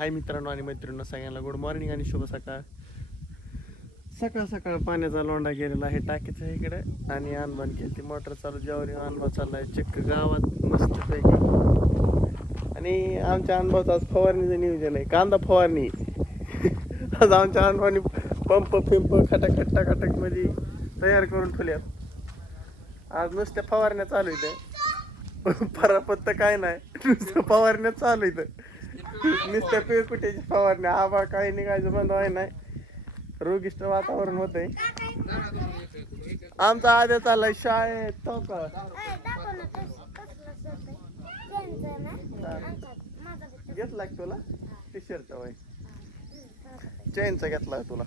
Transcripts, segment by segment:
हाय मित्रांनो आणि मैत्रिणींनो, सगळ्यांना गुड मॉर्निंग आणि शुभ सकाळ. सकाळ सकाळ पाण्याचा लोंढा गेलेला आहे टाकीच्या इकडे आणि अनबान केली ती मोटर चालू ज्यावर अनबा चाललाय चक्क गावात मस्त पैकी. आणि आमच्या अनुभवाचं आज फवारणीचं नियोजन आहे, कांदा फवारणी. आज आमच्या अनुभवाने पंप फिंप खटाखट टाकाटक मध्ये तयार करून ठेवल्यात. आज नुसत्या फवारण्या चालू इथं, परापत्त काय नाही, नुसत्या फवारण्या चालू इथं. नुसत्या पिळकुट्याची फवारण्या, आबा काही निघायचं बंद व्हाय नाही. रोगिष्ट वातावरण होतंय. आमचा आद्या चाललाय शाळेत. तो का घेतला तुला टी शर्ट वय चेनचा घेतला तुला,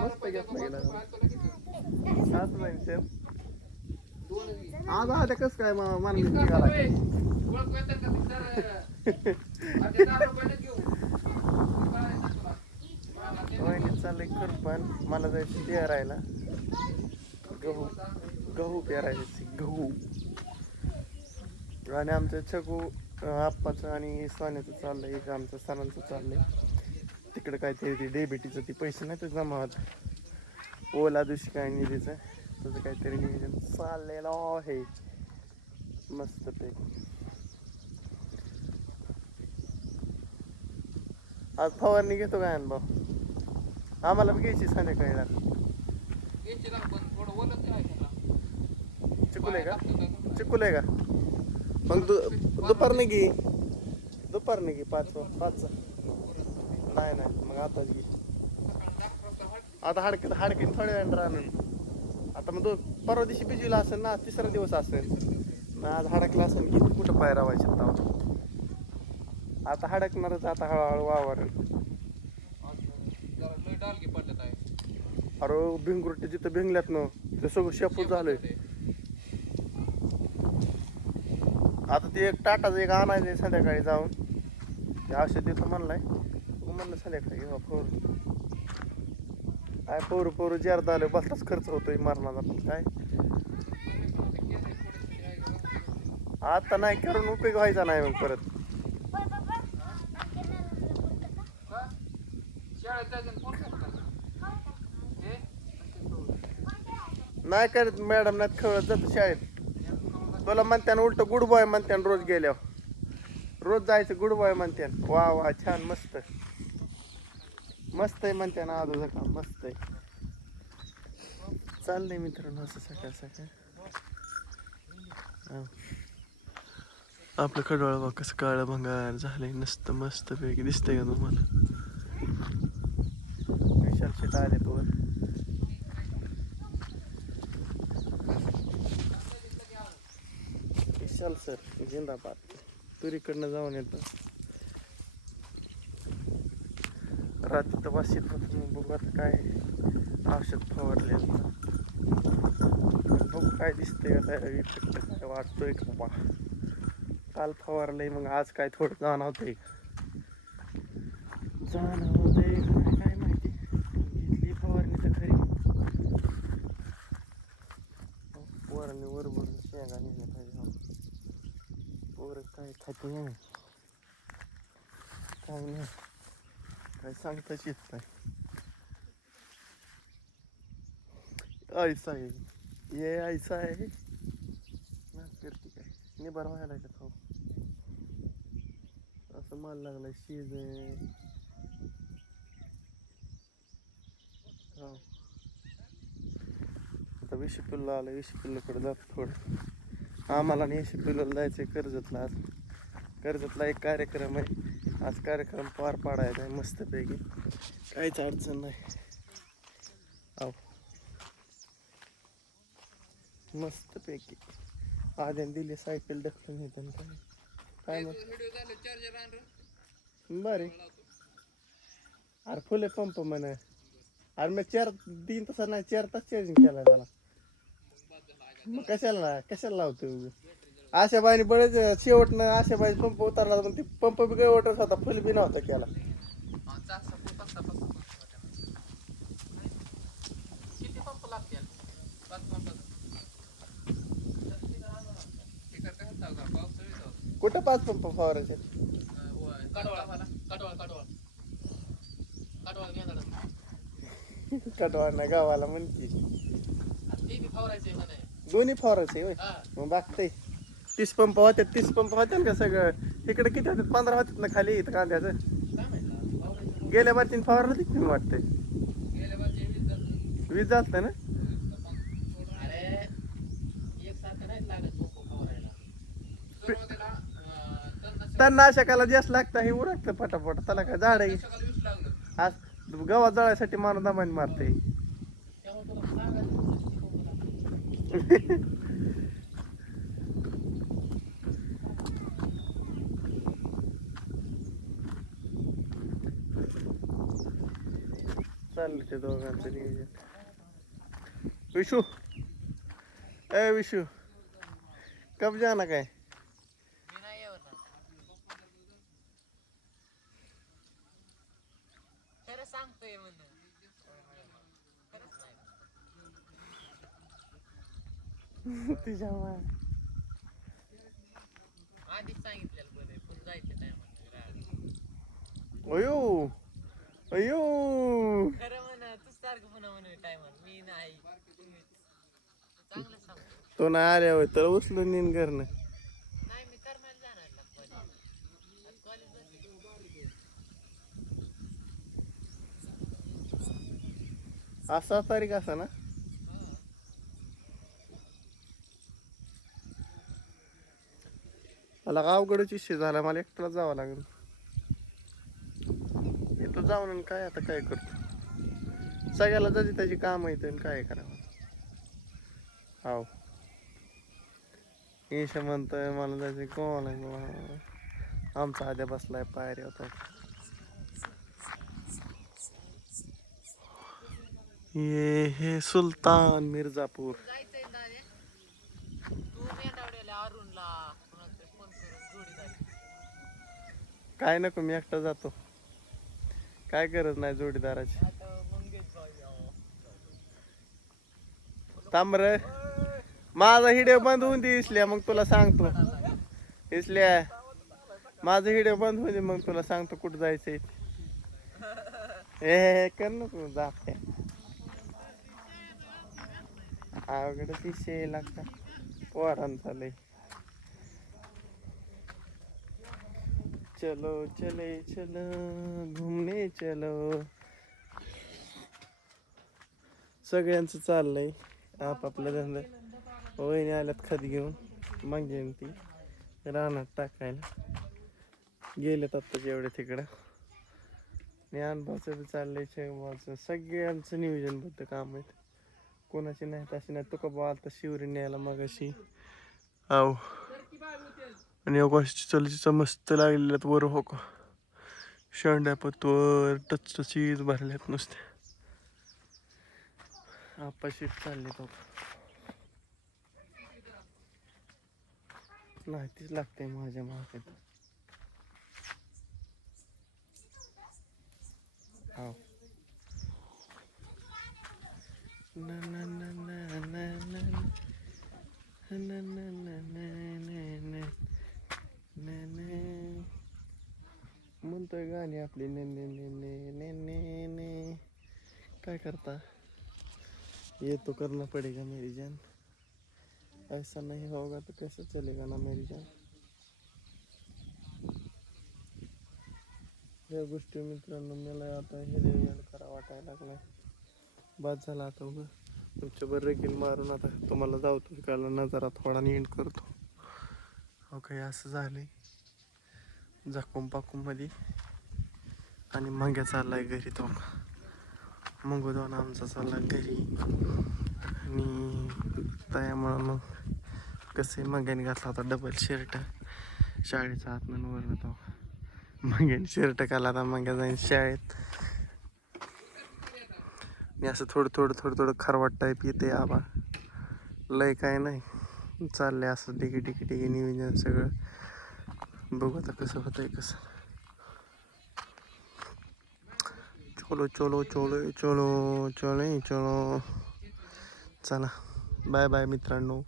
मस्त घेतला गेला. आज आद्या कस काय मान निघाला. चाललंय करपण, मला जायचं पेरायला गहू. गहू पेरायचे गहू. आणि आमचं छगू आप्पाचं आणि सोन्याचं चाललंय, एक आमचं सणांचं चाललंय तिकडे. काहीतरी ते डेबिटीचं ते पैसे नाही तर जमा होत, ओला दुष्काळ निधीचं त्याचं काहीतरी नियोजन चाललेलं आहे मस्त पैकी. आज फवारणी घेतो काय अनुभव, आम्हाला बी घ्यायची संध्याकाळीला. चिकुल आहे का, चिकुल आहे का? मग दुपारने घे, दुपारने घे. पाच नाही मग आताच घे. आता हाडकीन थोड्या वेळ राहणार. आता मग परवा दिवशी बिजूला असेल ना, तिसरा दिवस असेल आज हडकला असेल की कुठं पाय रावायचे ताव. आता हडकणारच आता हळूहळू वावर. अरे भिंगरुटे जिथं भिंगल्यात ना ते सगळं शेपूट झालंय. आता ते एक टाटाचं एक आणायचं संध्याकाळी जाऊन, ते औषध देतो म्हणलाय. म्हणलं संध्याकाळी घेऊ फोर. काय पोरू जर्दा आलं बसलाच खर्च होतोय मरणाचा. पण काय आता नाही करून उपयोग व्हायचा नाही मग परत. नाही करत मॅडम, नाही खेळत जातो शाळेत. तुला म्हणत्यान उलट गुड बॉय म्हणत्यान, रोज गेल्यावर रोज जायचं गुड बॉय म्हणत्यान. वा वा छान मस्त मस्त आहे म्हणत्यान. आजचं काम मस्त आहे चाललंय मित्रांनो असं सकाळ सकाळ. आपलं कडवाळ बा कसं काळं भंगार झालंय, नसतं मस्त पैकी दिसतंय का तुम्हाला. विशाल शेत आले तो विशाल सर जिंदाबाद. तुरीकडनं जाऊन येतो रात्री तर वाशीत होत. मग बघू आता काय औषध फवारले, बघू काय दिसतंय का काय इफेक्ट काय वाटतोय का बा. काल फवारलंय मग आज काय थोडं जाणवतंय काय माहिती. घेतली फवारणी तर खरी. पोरांनी वरभर शेंगा नेल्या पाहिजे. पोरं काय खाते नाही काय नाही, काय सांगताच येत नाही. ऐसा आहे ये, ऐसा आहे ना करते काय निबार व्हायला का खाऊ. असं माल लागलाय शीज हो. आता विशी पिल्ला आलं, विशी पिल्लाकडे जातो थोडं. आम्हाला आणि विशी पिल्लाला जायचं कर्जतला. आज कर्जतला एक कार्यक्रम आहे, आज कार्यक्रम पार पाडायचा आहे मस्तपैकी, काहीच अडचण नाही. आव मस्तपैकी आद्याने दिली सायकल ढकलून येतं काय मग बरे. अरे फुले पंप म्हणा. अरे मी 3 तास नाही 4 तास चार्जिंग केला त्याला. मग कशाला लावतो आशाबाईने बरेच शेवटनं आशाबाई पंप उतरला, पण ती पंप बी गवटच होता, फुल बी नव्हता केला. कुठं 5 पंप फवारायचे. कटवाळना गावाला म्हणते दोन्ही फवारायचे होय मग बागतंय 30 पंप होते 30 पंप होते ना का सगळं इकडे किती होतात 15 होतात ना खाली इथं कांद्याचं गेल्या बारतीन फवारलं तिथे मी वाटतंय 20 झालं ना तणनाशकाला जास्त लागतं हे उरकतं पटापट त्याला काय झाड आहे आज गव्हा जळायसाठी माणूस दमाने मारते चाललं ते दोघांचं नियोजन विशू ए विशू कब जाना काय सांगतोय तुझ्या आधीच सांगितलेलं बरं पण जायचं नाही अयो अयो खरं म्हणा तू सारखं पुन्हा म्हणून टायमाला मी नाही चांगलं सांग तो ना आल्यावर तर उचलून नेईन घरनं नाही मी करमायला जाणार ना कॉलेज 6 तारीख असा ना मला अवघडच विषय झाला मला एकट्याला जावं लागेल इथं जाऊन आणि काय आता काय करतो सगळ्याला जशी त्याची काम येतं आणि काय करावं हाव ईशा म्हणतोय मला जायचं कोण आमचा आद्या बसलाय पायरी होता ये हे सुलतान मिर्जापूर जायचंय दादे तू मेंढावड्याला अरुणला कोणाला फोन करून जोडीदार काय नको मी एकटा जातो काय गरज नाही जोडीदाराची आता मंगेश भाई तांबर माझा हिडिओ बंद होऊन दे इसल्या मग तुला सांगतो इसल्या माझा हिडिओ बंद होऊन दे मग तुला सांगतो कुठं जायचंय हे कर नको जात्या अवघड विषय लागता पोरांचा लय चलो चले चलो घुमने चलो सगळ्यांचं चाललंय आपापलं धंदा वहिनी आल्यात खत घेऊन मग ती रानात टाकायला गेलेत आत्ताच एवढे तिकडं ज्ञानभाचं बी चाललंय शेगभाचं सगळ्यांचं नियोजनबद्ध काम आहेत कोणाची नाही अशी नाही तुका बा आता शिवरी न्यायला मग अशी आव आणि अगोष्ट चलजीचा मस्त लागलेल्यात वर हो का शेंड्या पत्वर टचटचीच भरल्यात नुसते आपाशीच चालले तो नाही तीच लागते माझ्या मागे हाव ना ना ना ना ना ना ना ना ना ना ना ना म्हणतोय गाणी आपली ने ने ने ने ने ने ने काय करता ये तो करना पडेगा मेरी जान ऐसा नहीं होगा तो कैसे चलेगा ना मेरी जान या गोष्टी मित्रांनो मला आता हे नियोजन करा वाटायला लागलाय बाद झाला आता उभं तुमच्या बरं रेकील मारून आता तुम्हाला जावतो काला नजारा थोडा नीट करतो हो काही असं झालंय झाकून पाकून मध्ये आणि मंग्या चाललाय घरी तो मग जाऊन आमचा चाललाय घरी आणि त्यामुळं मग कसं मंग्याने घातला होता डबल शर्ट शाळेचा आतनं वरनं तो मंग्याने शर्ट काला आता मंग्या जाईन शाळेत आणि असं थोडं थोडं थोडं थोडं खारवाट टाईप येते आबा लय काय नाही चाललंय असं डिगी डिगी डिगी नियोजन सगळं बघू आता कसं होतंय कसं चलो चलो चलो चलो चलो चलो चला बाय बाय मित्रांनो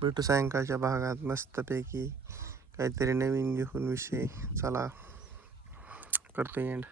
भेटू सायंकाळच्या भागात मस्तपैकी काहीतरी नवीन घेऊन विषय चला करतो एंड.